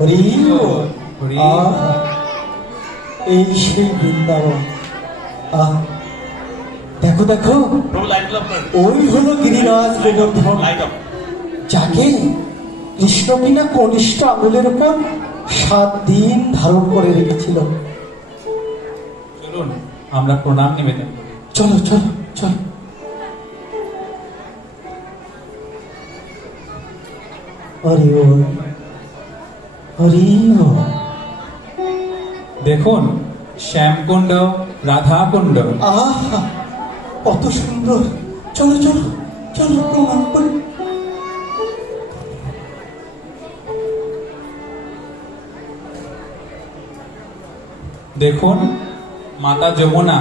হরি হরি। এই সেই বৃন্দাবন। আহ দেখো দেখো, ওই হলো গিরিরাজ গোবর্ধন, যাকে কৃষ্ণ কিনা কনিষ্ঠ আঙুলের উপর 7 দিন ধারণ করে রেখেছিল। চলুন আমরা প্রণাম নিবেদন করি। চলো চলো চলো। হরি বল, হরি বল। দেখুন শ্যামকুণ্ড, রাধাকুণ্ড। আহা কত সুন্দর। চলো চলো চলো প্রণাম করি। দেখুন মাতা যমুনা,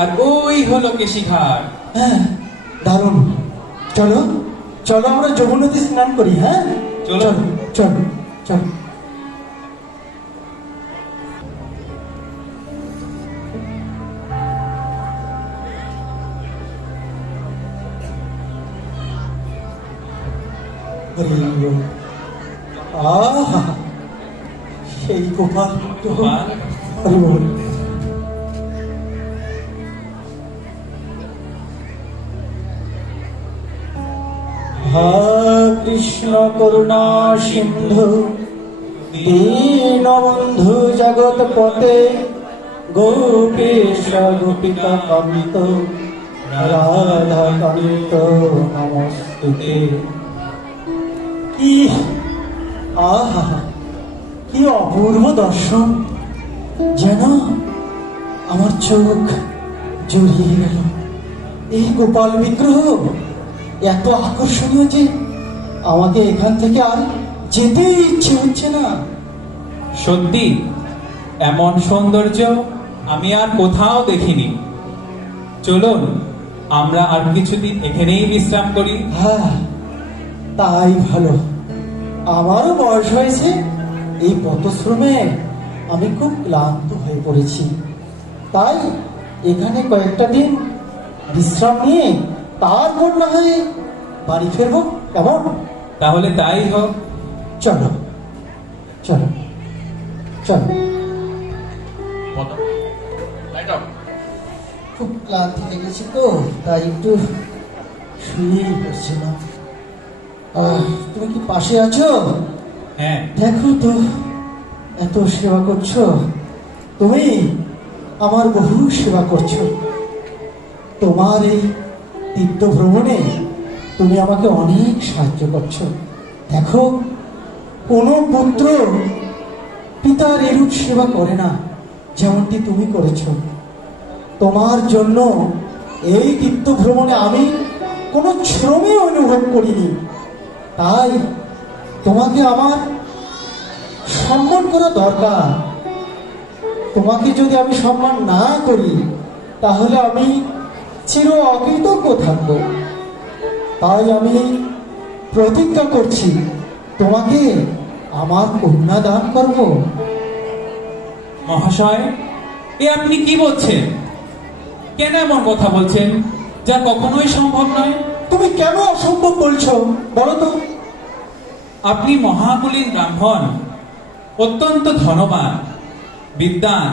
আর ওই হলো কেশিঘাট। হ্যাঁ দারুণ। চলো চলো আমরা যমুনাতে স্নান করি। হ্যাঁ চলো। চলো চলো চলো। হরি বল। আহা সেই গোপাল। গোপাল। হরি বল। হা কৃষ্ণ করুণা সিন্ধু দীনবন্ধু জগৎ পতে গোপেশ গোপিকা কান্ত রাধা কান্ত নমস্তুতে। কি আহা কি অপূর্ব দর্শন, যেন আমার চোখ জড়িয়ে গেল। এই গোপাল বিগ্রহ এত আকর্ষণীয় যে আমাকে এখান থেকে আর যেতেই ইচ্ছে হচ্ছে না। সত্যি এমন সৌন্দর্য আমি আর কোথাও দেখিনি। চলুন আমরা আর কিছুদিন এখানেই বিশ্রাম করি। হ্যাঁ তাই ভালো। আমারও বয়স হয়েছে, এই পথশ্রমে আমি খুব ক্লান্ত হয়ে পড়েছি। তাই এখানে কয়েকটা দিন বিশ্রাম নিয়ে তারপর না হয় বাড়ি ফিরবো, কেমন? তাহলে তাই হোক। চলো চলো চলো। খুব ক্লান্তি লেগেছে তো, তাই একটু শুয়েই পড়ছিলাম। তুমি কি পাশে আছো? হ্যাঁ। দেখো তো, এত সেবা করছো তুমি, আমার বহু সেবা করছো। তোমার এই তীর্থ ভ্রমণে তুমি আমাকে অনেক সাহায্য করছো। দেখো, কোনো পুত্র পিতার এরূপ সেবা করে না যেমনটি তুমি করেছো। তোমার জন্য এই তীর্থ ভ্রমণে আমি কোনো শ্রমই অনুভব করিনি। তাই তোমাকে আমার সম্মান করা দরকার। তোমাকে যদি আমি সম্মান না করি তাহলে আমি চির অকৃতজ্ঞ থাকব। তাই আমি প্রতিজ্ঞা করছি তোমাকে আমার কন্যা দান করব। মহাশয়, এ আপনি কি বলছেন? কেন এমন কথা বলছেন যা কখনোই সম্ভব নয়? তুমি কেন অসম্ভব বলছো বলো তো? আপনি মহাকুলীন ব্রাহ্মণ, অত্যন্ত ধনবান, বিদ্বান,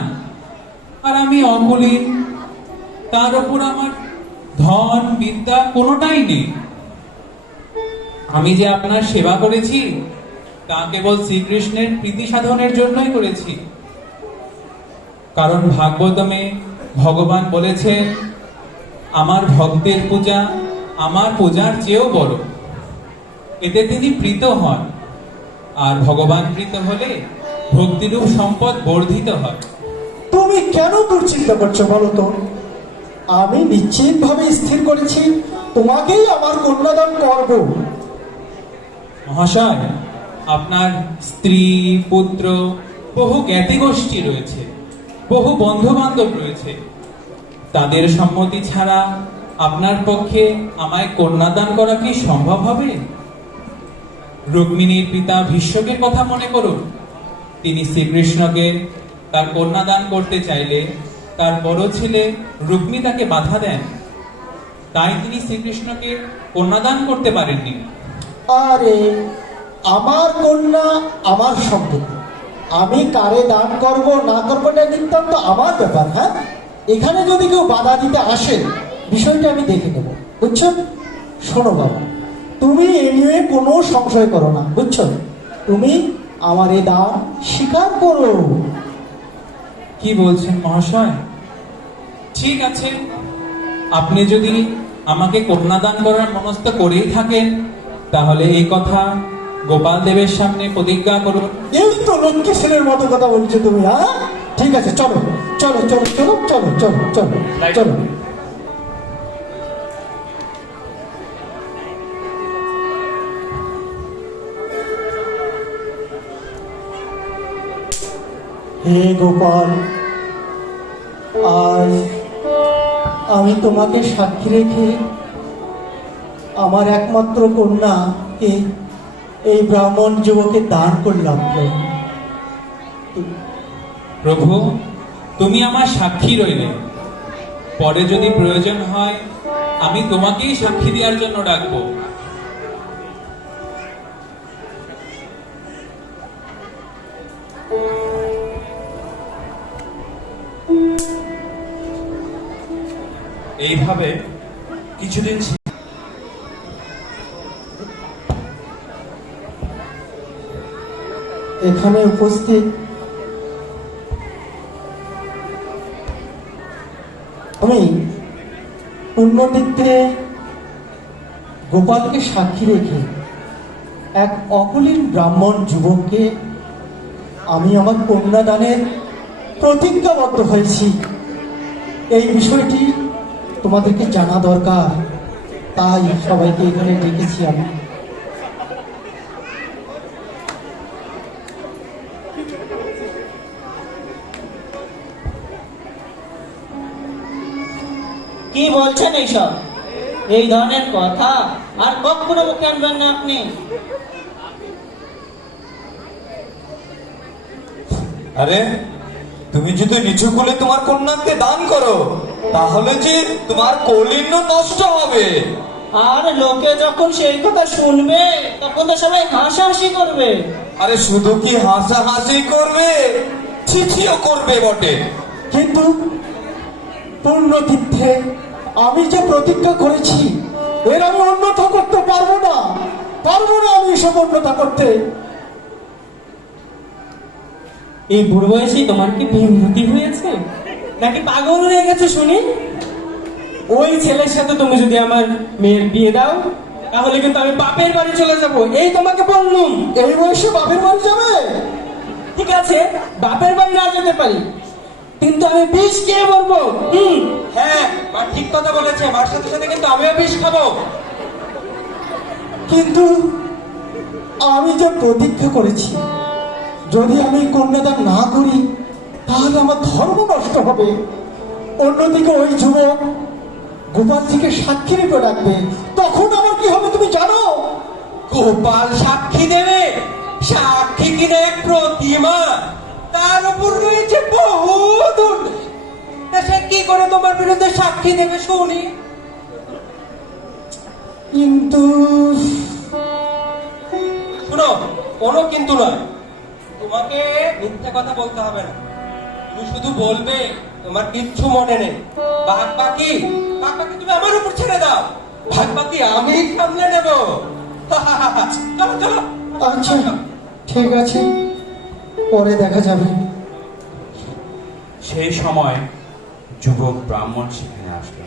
আর আমি অকুলীন। তার উপর আমার ধন বিদ্যা কোনোটাই নেই। আমি যে আপনার সেবা করেছি তা কেবল শ্রীকৃষ্ণের প্রীতি সাধনের জন্যই করেছি। কারণ ভাগবতমে ভগবান বলেছেন, আমার ভক্তের পূজা আমার পূজার চেয়েও বড়। এতে তিনি প্রীত হন, আর ভগবান প্রীত হলে ভক্তিরূপ সম্পদ বর্ধিত হয়। তুমি কেন দুশ্চিন্তা করছো বলো তো? আমি নিশ্চিত ভাবে স্থির করেছি তোমাকেই আমার কন্যাদান করব। মহাশয়, আপনার স্ত্রী পুত্র বহু জ্ঞাতি গোষ্ঠী রয়েছে, বহু বন্ধু বান্ধব রয়েছে। তাদের সম্মতি ছাড়া আপনার পক্ষে আমায় কন্যাদান করা কি সম্ভব হবে? রুক্মিণীর পিতা ভীষ্মকের কথা মনে করুন। তিনি শ্রীকৃষ্ণকে তার কন্যাদান করতে চাইলে তার বড় ছেলে রুক্মী তাকে বাধা দেন। তাই তিনি শ্রীকৃষ্ণকে কন্যাদান করতে পারেননি। আরে আমার কন্যা আমার সম্পত্তি, আমি কারে দান করব না করবো এটা নিতান্ত আমার ব্যাপার। হ্যাঁ, এখানে যদি কেউ বাধা দিতে আসে বিষয়টা আমি দেখে নেব, বুঝছো? শোনো বাবা, তুমি এ নিয়ে কোনো সংশয় করো না, বুঝছো? তুমি আমার এই দান স্বীকার করো। কি বলছেন মহাশয়? ঠিক আছে, আপনি যদি আমাকে কন্যাদান করার মনস্থ করেই থাকেন, তাহলে এই কথা গোপাল দেবের সামনে প্রতিজ্ঞা করুন। এই তো লক্ষ্মী সেনের মতো কথা বলছো তুমি। হ্যাঁ, ঠিক আছে, চলো চলো চলো চলো চলো চলো চলো চলো। হে গোপাল, আজ আমি তোমাকে সাক্ষী রেখে আমার একমাত্র কন্যাকে এই ব্রাহ্মণ যুবকে দান করলাম। প্রভু, তুমি আমার সাক্ষী রইলে, পরে যদি প্রয়োজন হয় আমি তোমাকেই সাক্ষী দেওয়ার জন্য ডাকবো। এইভাবে কিছুদিন এখানে উপস্থিত আমি পুণ্যতীর্থে গোপালকে সাক্ষী রেখে এক অকুলীন ব্রাহ্মণ যুবককে আমি আমার কন্যাদানের প্রতিজ্ঞাবদ্ধ হয়েছি। এই বিষয়টি তোমাদেরকে জানা দরকার, তাই সবাইকে এখানে ডেকেছি আমি। কি বলছেন এইসব? এই ধরনের কথা আর কখনো মুখে আনবেন না আপনি। আরে, তুমি যদি নিচু কুলে তোমার কন্যাকে দান করো, তাহলে যে তোমার কৌলিন্য নষ্ট হবে। আর লোকে যখন সেই কথা শুনবে তখন তো সবাই হাসাহাসি করবে। আরে শুধু কি হাসাহাসি করবে, ছিছিও করবে বটে। কিন্তু পুণ্যতীর্থে আমি যে প্রতিজ্ঞা করেছি এর আমি অন্যথা করতে পারবো না, আমি এসব অন্যথা করতে। এই বুড়ো বয়সে তোমার কি বিমূতি হয়েছে নাকি পাগল হয়ে গেছে শুনি? ওই ছেলের সাথে তুমি যদি আমার মেয়ের বিয়ে দাও তাহলে কিন্তু আমি বাপের বাড়ি চলে যাব, এই তোমাকে বললুম। এই বয়সে বাপের বাড়ি যাবে? ঠিক আছে, বাপের বাড়ি না যেতে পারি, কিন্তু আমি বিষ কে বলবো। হ্যাঁ, মা ঠিক কথা বলেছে, মার সাথে সাথে কিন্তু আমিও বিষ খাবো। কিন্তু আমি যে প্রতিজ্ঞা করেছি যদি আমি কন্যাদান না করি তাহলে আমার ধর্ম নষ্ট হবে। অন্যদিকে ওই যুবক গোপালজিকে সাক্ষী রূপে রাখবে, তখন আমার কি হবে তুমি জানো? গোপাল সাক্ষী দেবে? সাক্ষী কিনা এক প্রতিমা, তার উপর রয়েছে বহু দোষ। তা সে কি করে তোমার বিরুদ্ধে সাক্ষী দেবে শুনি? কিন্তু শুনো, কোনো কিন্তু নয়, তোমাকে মিথ্যা কথা বলতে হবে না। তুমি শুধু বলবে তোমার কিচ্ছু মনে নেই। বাদ বাকি তুমি আমার উপর ছেড়ে দাও, বাদ বাকি আমি সামলে নেব। চলো চলো। আচ্ছা, ঠিক আছে, পরে দেখা যাবে। সেই সময় যুবক ব্রাহ্মণ সেখানে আসলো।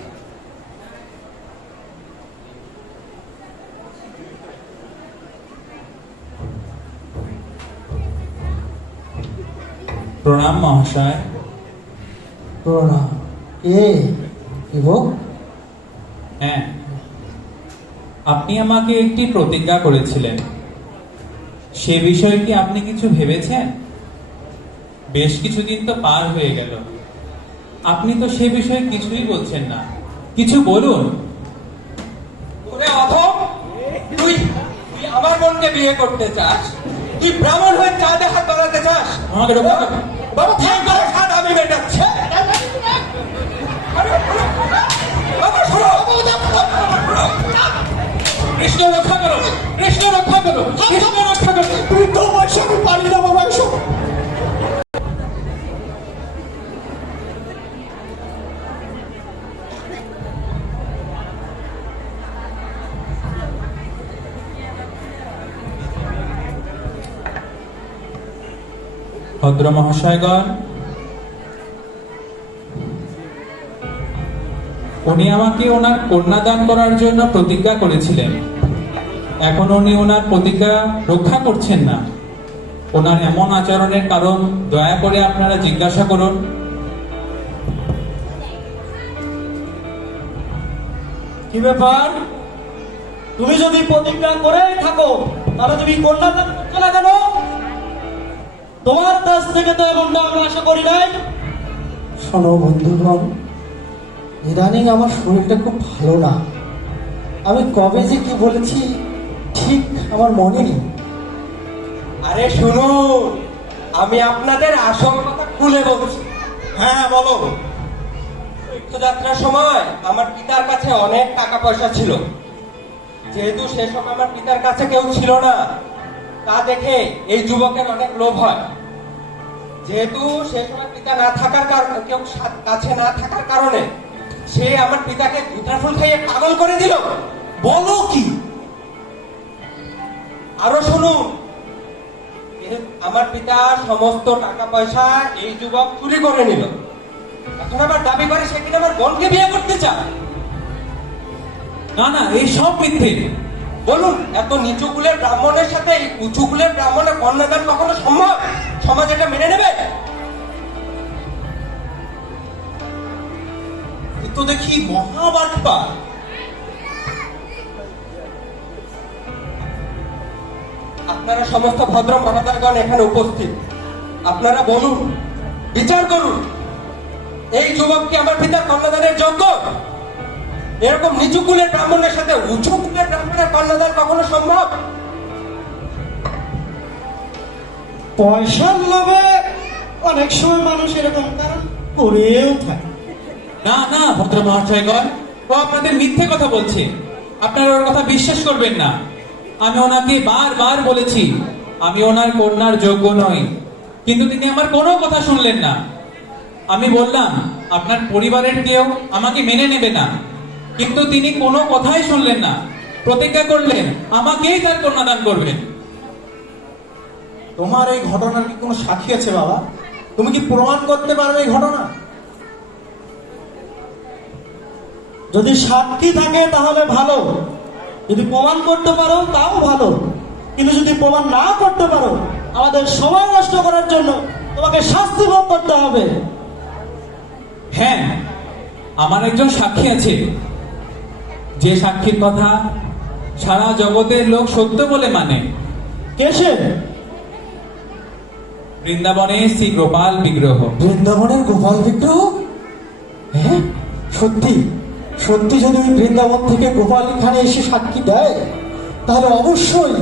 প্রণাম মহাশয়। প্রণাম। হ্যাঁ, আপনি আমাকে একটি প্রতিজ্ঞা করেছিলেন, সে বিষয়ে কি আপনি কিছু ভেবেছেন? বেশ কিছুদিন তো পার হয়ে গেল, আপনি তো সে বিষয়ে কিছুই বলছেন না। কিছু বলুন। ওরে অধম, তুই আমার বোনকে বিয়ে করতে চাস? তুই ব্রাহ্মণ হয়ে চাঁদে হাত বাড়াতে চাস? আমাকে রক্ষা করুন। বাবা, কি করে হাত আমি মেটাচ্ছি? বাবা, শোনো। কৃষ্ণ রক্ষা করো, কৃষ্ণ রক্ষা করো, কৃষ্ণ রক্ষা বৃদ্ধ বয়সে আমি পারি না বাবা এসব। ভদ্র মহাশয়গণ, উনি আমাকে ওনার কন্যাদান করার জন্য প্রতিজ্ঞা করেছিলেন। এখন উনি ওনার প্রতিজ্ঞা রক্ষা করছেন না। ওনার এমন আচরণের কারণ দয়া করে আপনারা জিজ্ঞাসা করুন। কি ব্যাপার? তুমি যদি প্রতিজ্ঞা করে থাকো তাহলে তুমি কন্যাদান করছো না কেন? তোমার কাছ থেকে তো এমনটা আমরা আশা করি নাই। শোনো বন্ধুগণ, ইদানিং আমার শরীরটা খুব ভালো না। আমি কবে যে কি বলেছি ঠিক আমার মনে নেই। আরে শুনুন, আমি আপনাদের আসল কথা খুলে বলছি। হ্যাঁ বলো। তীর্থযাত্রার সময় আমার পিতার কাছে অনেক টাকা পয়সা ছিল। যেহেতু সে সময় আমার পিতার কাছে কেউ ছিল না, তা দেখে এই যুবকের অনেক লোভ হয়। যেহেতু সে সময় পিতা না থাকার কারণে, কেউ কাছে না থাকার কারণে সে আমার পিতাকে দুধরা ফুল খাইয়ে পাগল করে দিল। বলো কি? আরো শুনুন, আমার পিতা সমস্ত টাকা পয়সা এই যুবক চুরি করে নিল। এখন আবার দাবি করে সে কিনা আমার বোনকে বিয়ে করতে চায়। না না, এই সব মিথ্যে। বলুন, এত নিচু কুলের ব্রাহ্মণের সাথে এই উঁচু কুলের ব্রাহ্মণের কন্যাদান কখনো সম্ভব? সমাজ এটা মেনে নেবে? এ তো দেখি মহাবাট্পা। আপনারা সমস্ত ভদ্র মহোদয়গণ এখানে উপস্থিত, আপনারা বলুন, বিচার করুন, এই যুবক কি আমার পিতার কন্যাদানের যোগ্য? এরকম নিচু কুলের ব্রাহ্মণের সাথে উঁচু কুলের ব্রাহ্মণের কন্যাদান কখনো সম্ভব? পয়সার লোভে অনেক সময় মানুষ এরকম কারণ করেও থাকে। না না ভদ্র মহাশয়গণ, ও আপনাদের মিথ্যে কথা বলছে। আপনারা ওর কথা বিশ্বাস করবেন না। আমি ওনাকে বারবার বলেছি আমি ওনার কন্যার যোগ্য নই, কিন্তু তিনি আমার কোনো কথা শুনলেন না। আমি বললাম আপনার পরিবারের কেউ আমাকে মেনে নেবে না, কিন্তু তিনি কোনো কথাই শুনলেন না। প্রতিজ্ঞা করলেন আমাকেই তার কন্যাদান করবেন। তোমার এই ঘটনার কি কোনো সাক্ষী আছে বাবা? তুমি কি প্রমাণ করতে পারবে এই ঘটনা? যদি সাক্ষী থাকে তাহলে ভালো, যদি প্রমাণ করতে পারো তাও ভালো। কিন্তু যদি প্রমাণ না করতে পারো, আমাদের সময় নষ্ট করার জন্য তোমাকে শাস্তি ভোগ করতে হবে। হ্যাঁ, আমার একজন সাক্ষী আছে, যে সাক্ষীর কথা সারা জগতের লোক সত্য বলে মানে। কে সে? বৃন্দাবনে শ্রী গোপাল বিগ্রহ। বৃন্দাবনের গোপাল বিগ্রহ? হ্যাঁ, সত্যি সত্যি যদি ওই বৃন্দাবন থেকে গোপাল এখানে এসে সাক্ষী দেয়, তাহলে অবশ্যই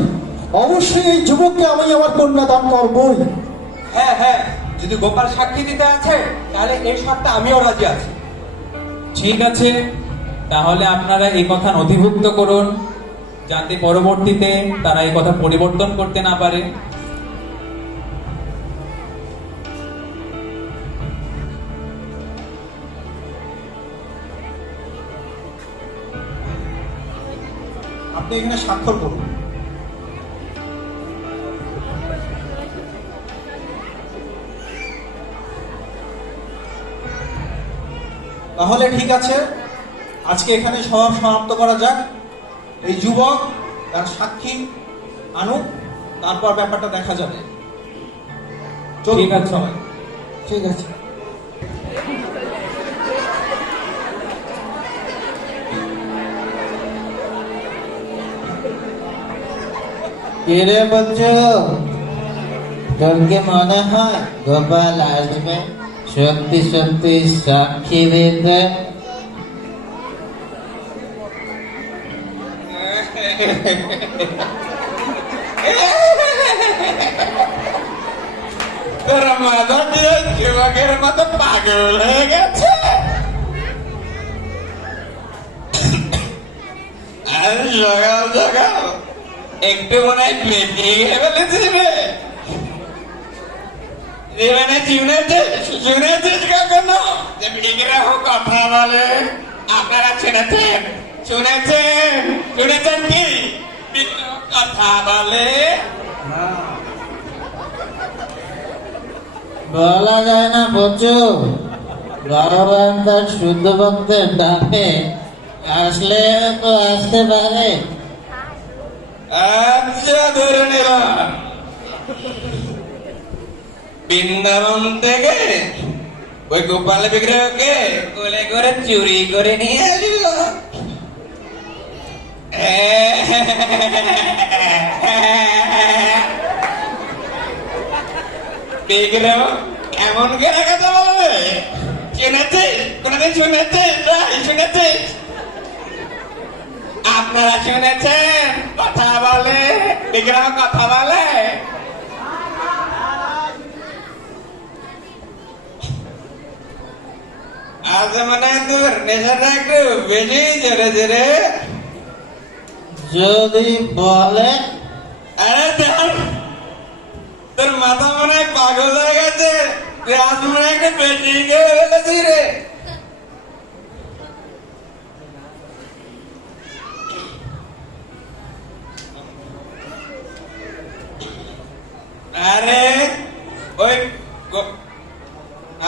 অবশ্যই এই যুবককে আমি আমার কন্যাদান করবই। হ্যাঁ হ্যাঁ, যদি গোপাল সাক্ষী দিতে আছে তাহলে এই শর্তে আমিও রাজি আছি। ঠিক আছে, তাহলে আপনারা এই কথা নথিভুক্ত করুন, যাতে পরবর্তীতে তারা এই কথা পরিবর্তন করতে না পারে। আপনি এখানে স্বাক্ষর করুন। তাহলে ঠিক আছে, আজকে এখানে সভা সমাপ্ত করা যাক। এই যুবক তার সাক্ষী আনুক, তারপর ব্যাপারটা দেখা যাবে। চলুন ঠিক আছে। সবাই। ঠিক আছে। কিরে বলছো, তোর কি মনে হয় গোপাল আসবে সত্যি সত্যি সাক্ষী দিতে? তোর মাথা দিয়ে যুবকের মতো পাগল হয়ে গেছে। আর সকাল সকাল একটু মনে হয় বেরিয়ে ফেলেছিস রে জীবনে শুনেছিস কখনো যে বিগ্রহ কথা বলে? আপনারা শুনেছেন কি বিগ্রহ কথা বলে? বলা যায় না বচু, ভগবান তার শুদ্ধ ভক্তের ডাকে আসলে তো আসতে পারে। আচ্ছা ধরে নিলাম বৃন্দাবন থেকে ওই গোপাল বিগ্রহকে কোলে করে চুরি করে নিয়ে আসিল। বিগ্রহ এমন করে কথা বলবে? শুনেছিস? কোনদিন শুনেছিস? শুনেছিস? আপনারা শুনেছেন কথা বলে? বিগ্রহ কথা বলে? আজ মনে হয় তোর নেশাটা একটু বেশি জোরে যদি বলে আরে তোর মাথা মনে হয় পাগল হয়ে গেছে। তুই আজ মনে হয় একটু বেশি খেয়ে ফেলেছিস রে। আরে ওই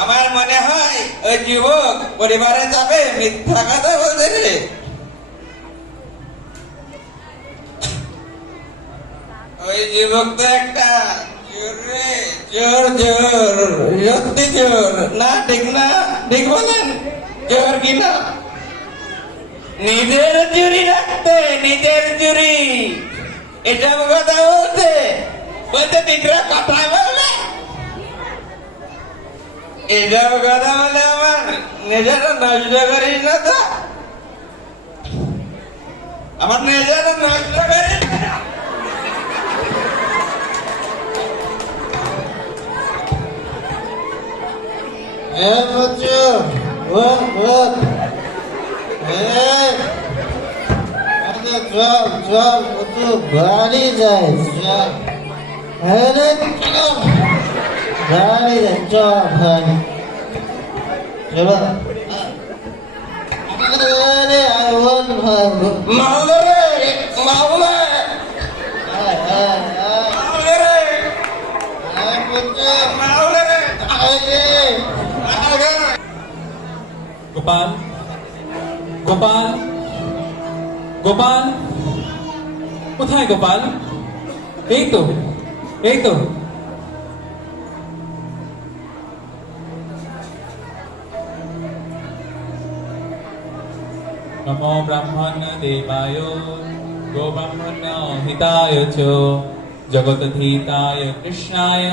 আমার মনে হয় ওই যুবক পরিবারে যাবে মিথ্যা কথা বলছে রে। ওই যুবক তো একটা জোর রে, জোর সত্যি জোর না? ঠিক বলেন? জোর কিনা? নিজের চুরি রাখতে নিজের চুরি এসব কথা বলতে বিগ্রহ কথা বলে? এসব কথা বলে আমার নিজেরা নষ্ট করিস না তো, আমার নিজেরা নষ্ট করিস না। এ বচু, চল বচু, বাড়ি যাই চল। আরে চল বাড়ি যাই, চল ভাই চলো। আরে আইবন ভাই, মাওলা রে, মাওলা আয় আয় আয় মাওলা রে, আয় বচু, মাওলা রে, আয় রে। গোপাল, গোপাল, গোপাল, কোথায় গোপাল? এই তো, এই তো। নমো ব্রাহ্মণ দেবায় গো ব্রাহ্মণ হিতায় চ জগদ্ধিতায় কৃষ্ণায়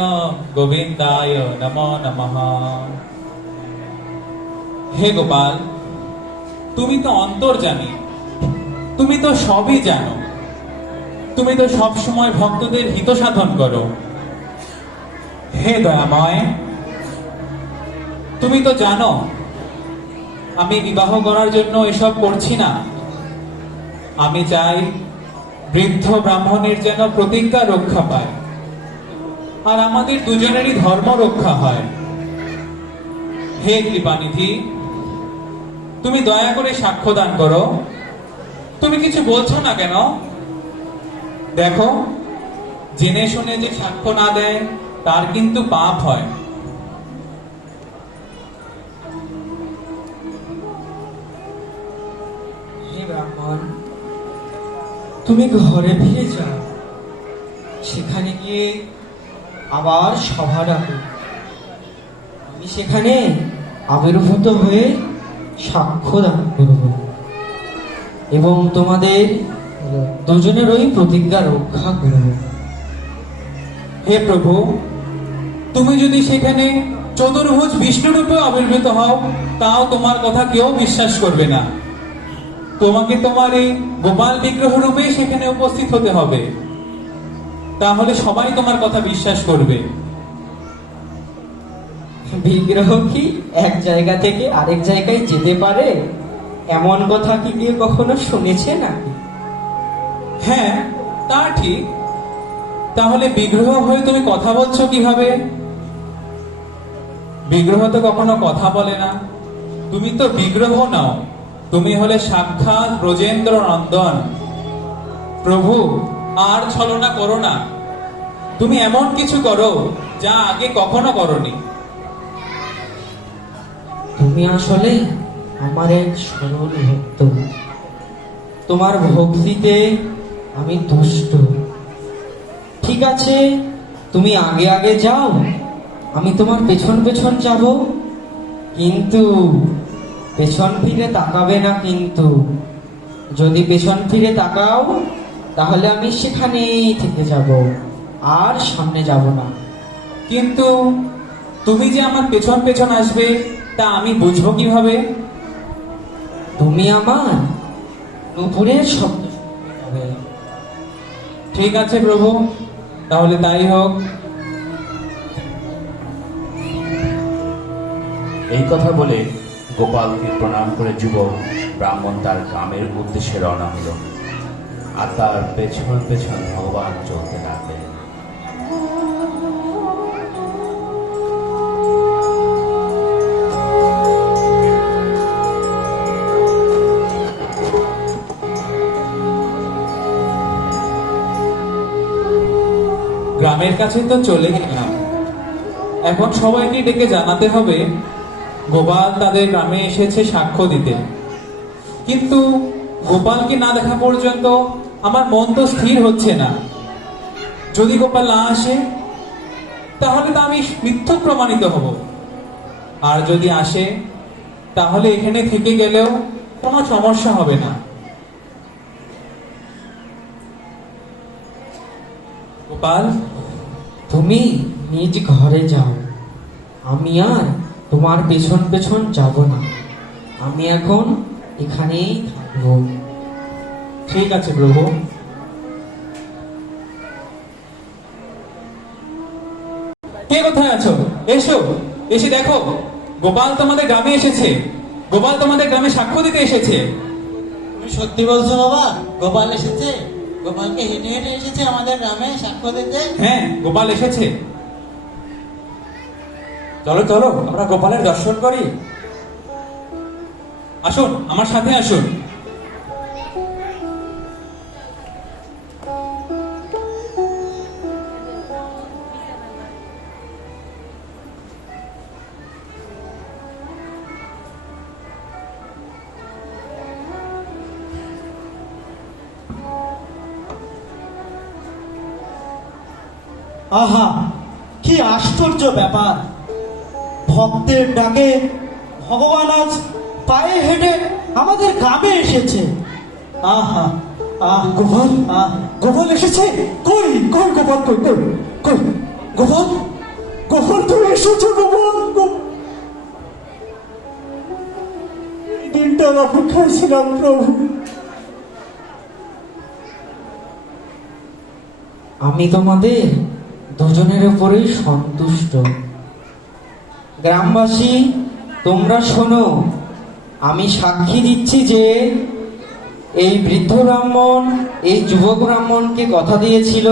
গোবিন্দায় নমো নমঃ। হে গোপাল, তুমি তো অন্তর্যামী, তুমি তো সবই জানো, তুমি তো সব সময় ভক্তদের হিত সাধন করো। হে দয়াময়, তুমি তো জানো আমি বিবাহ করার জন্য এসব করছি না। আমি চাই বৃদ্ধ ব্রাহ্মণের যেন প্রতিজ্ঞা রক্ষা পায়, আর আমাদের দুজনেরই ধর্ম রক্ষা হয়। হে কৃপানিধি, তুমি দয়া করে সাক্ষ্য দান করো। তুমি কিছু বলছো না কেন? দেখো, জেনে শুনে যে সাক্ষ্য না দেয় তার কিন্তু পাপ হয়। হে ব্রাহ্মণ, তুমি ঘরে ফিরে যাও, সেখানে গিয়ে আবার সভা ডাকো। আমি সেখানে আবির্ভূত হয়ে সাক্ষ্য দান করব এবং তোমাদের দুজনেরই প্রতিজ্ঞা রক্ষা করব। হে প্রভু, তুমি যদি সেখানে চতুর্ভুজ বিষ্ণু রূপে আবির্ভূত হও তাও তোমার কথা কেউ বিশ্বাস করবে না। তোমাকে তোমার এই গোপাল বিগ্রহ রূপেই সেখানে উপস্থিত হতে হবে, তাহলে সবাই তোমার কথা বিশ্বাস করবে। বিগ্রহ কি এক জায়গা থেকে আরেক জায়গায় যেতে পারে? এমন কথা কি কেউ কখনো শুনেছে নাকি? হ্যাঁ, তা ঠিক, তাহলে বিগ্রহ হয়ে তুমি কথা বলছো কিভাবে? বিগ্রহ তো কখনো কথা বলে না। তুমি তো বিগ্রহ নাও, তুমি হলে সাক্ষাৎ ব্রজেন্দ্র নন্দন। প্রভু, আর ছলনা করো না। তুমি এমন কিছু করো যা আগে কখনো করনি। তুমি আসলে আমার এক সরল ভক্ত। তোমার ভক্তিতে আমি তুষ্ট। ঠিক আছে, তুমি আগে আগে যাও, আমি তোমার পেছন পেছন যাব, কিন্তু পেছন ফিরে তাকাবে না। কিন্তু যদি পেছন ফিরে তাকাও তাহলে আমি সেখানেই থেকে যাব, আর সামনে যাব না। কিন্তু তুমি যে আমার পেছন পেছন আসবে তা আমি বুঝবো কিভাবে? তুমি আমার নুপুরের শব্দ শুনতে পাবে। ঠিক আছে প্রভু, তাহলে তাই হোক। এই কথা বলে গোপালকে প্রণাম করে যুবক ব্রাহ্মণ তার গ্রামের উদ্দেশ্যে রওনা হলো, আর তার পেছন পেছন ভগবান চলতে লাগলেন। গ্রামের কাছে তো চলে গেলাম, এখন সবাইকে ডেকে জানাতে হবে গোপাল তাদের গ্রামে এসেছে সাক্ষ্য দিতে। কিন্তু গোপালকে না দেখা পর্যন্ত আমার মন তো স্থির হচ্ছে না। যদি গোপাল না আসে তাহলে তো আমি মিথ্যুক প্রমাণিত হব, আর যদি আসে তাহলে এখানে থেকে গেলেও কোনো সমস্যা হবে না। গোপাল, তুমি নিজ ঘরে যাও, আমি আর তোমার পেছন পেছন যাব না। আমি এখন এখানেই থাকবো। ঠিক আছে প্রভু। কে কোথায় আছো? এসো, এসে দেখো গোপাল তোমাদের গ্রামে এসেছে। গোপাল তোমাদের গ্রামে সাক্ষ্য দিতে এসেছে। তুমি সত্যি বলছো বাবা? গোপাল এসেছে? গোপালকে হেঁটে হেঁটে এসেছে আমাদের গ্রামে সাক্ষ্য দিতে? হ্যাঁ, গোপাল এসেছে। চলো চলো, আমরা গোপালের দর্শন করি। আসুন, আমার সাথে আসুন। আহা, কি আশ্চর্য ব্যাপার! ভক্তের ডাকে ভগবান আজ পায়ে হেঁটে আমাদের গ্রামে এসেছে। আহা, গোপাল, গোপাল এসেছে। কই কই গোপাল, কই কই কই গোপাল, গোপাল তুমি এসেছো গোপাল। এই দিনটার অপেক্ষায় ছিলাম প্রভু। আমি তোমাদের দুজনের উপরেই সন্তুষ্ট। গ্রামবাসী, তোমরা শোনো, আমি সাক্ষী দিচ্ছি যে এই বৃদ্ধ ব্রাহ্মণ এই যুবক ব্রাহ্মণকে কথা দিয়েছিল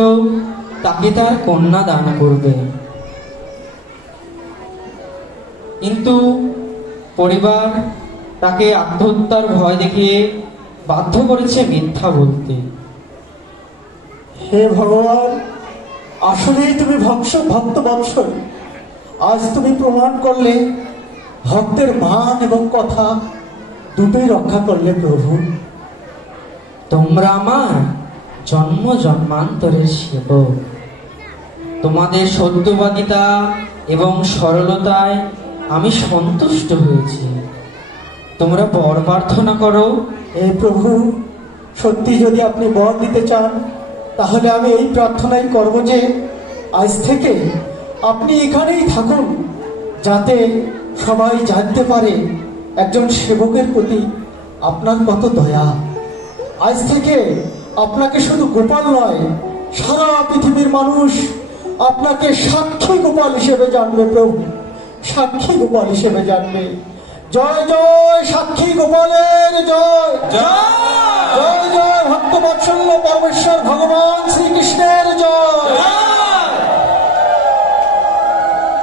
তাকে তার কন্যা দান করবে, কিন্তু পরিবার তাকে আত্মহত্যার ভয় দেখিয়ে বাধ্য করেছে মিথ্যা বলতে। হে ভগবান, আসলেই তুমি ভক্ত বৎসল। আজ তুমি প্রমাণ করলে ভক্তের মান এবং কথা দুটোই রক্ষা করলে প্রভু। তোমরা আমার জন্ম জন্মান্তরের সেবক। তোমাদের সত্যবাদিতা এবং সরলতায় আমি সন্তুষ্ট হয়েছি। তোমরা বর প্রার্থনা করো। হে প্রভু, সত্যি যদি আপনি বর দিতে চান তাহলে আমি এই প্রার্থনাই করব যে আজ থেকে আপনি এখানেই থাকুন, যাতে সবাই জানতে পারে একজন সেবকের প্রতি আপনার কত দয়া। আজ থেকে আপনাকে শুধু গোপাল নয়, সারা পৃথিবীর মানুষ আপনাকে সাক্ষী গোপাল হিসেবে জানবে প্রভু, সাক্ষী গোপাল হিসেবে জানবে। জয় জয় সাক্ষী গোপালের জয়, জয় জয় ভক্ত বৎসল্য পরমেশ্বর ভগবান শ্রীকৃষ্ণের জয়।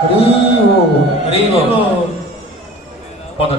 হরি বল। হরি বল। পদ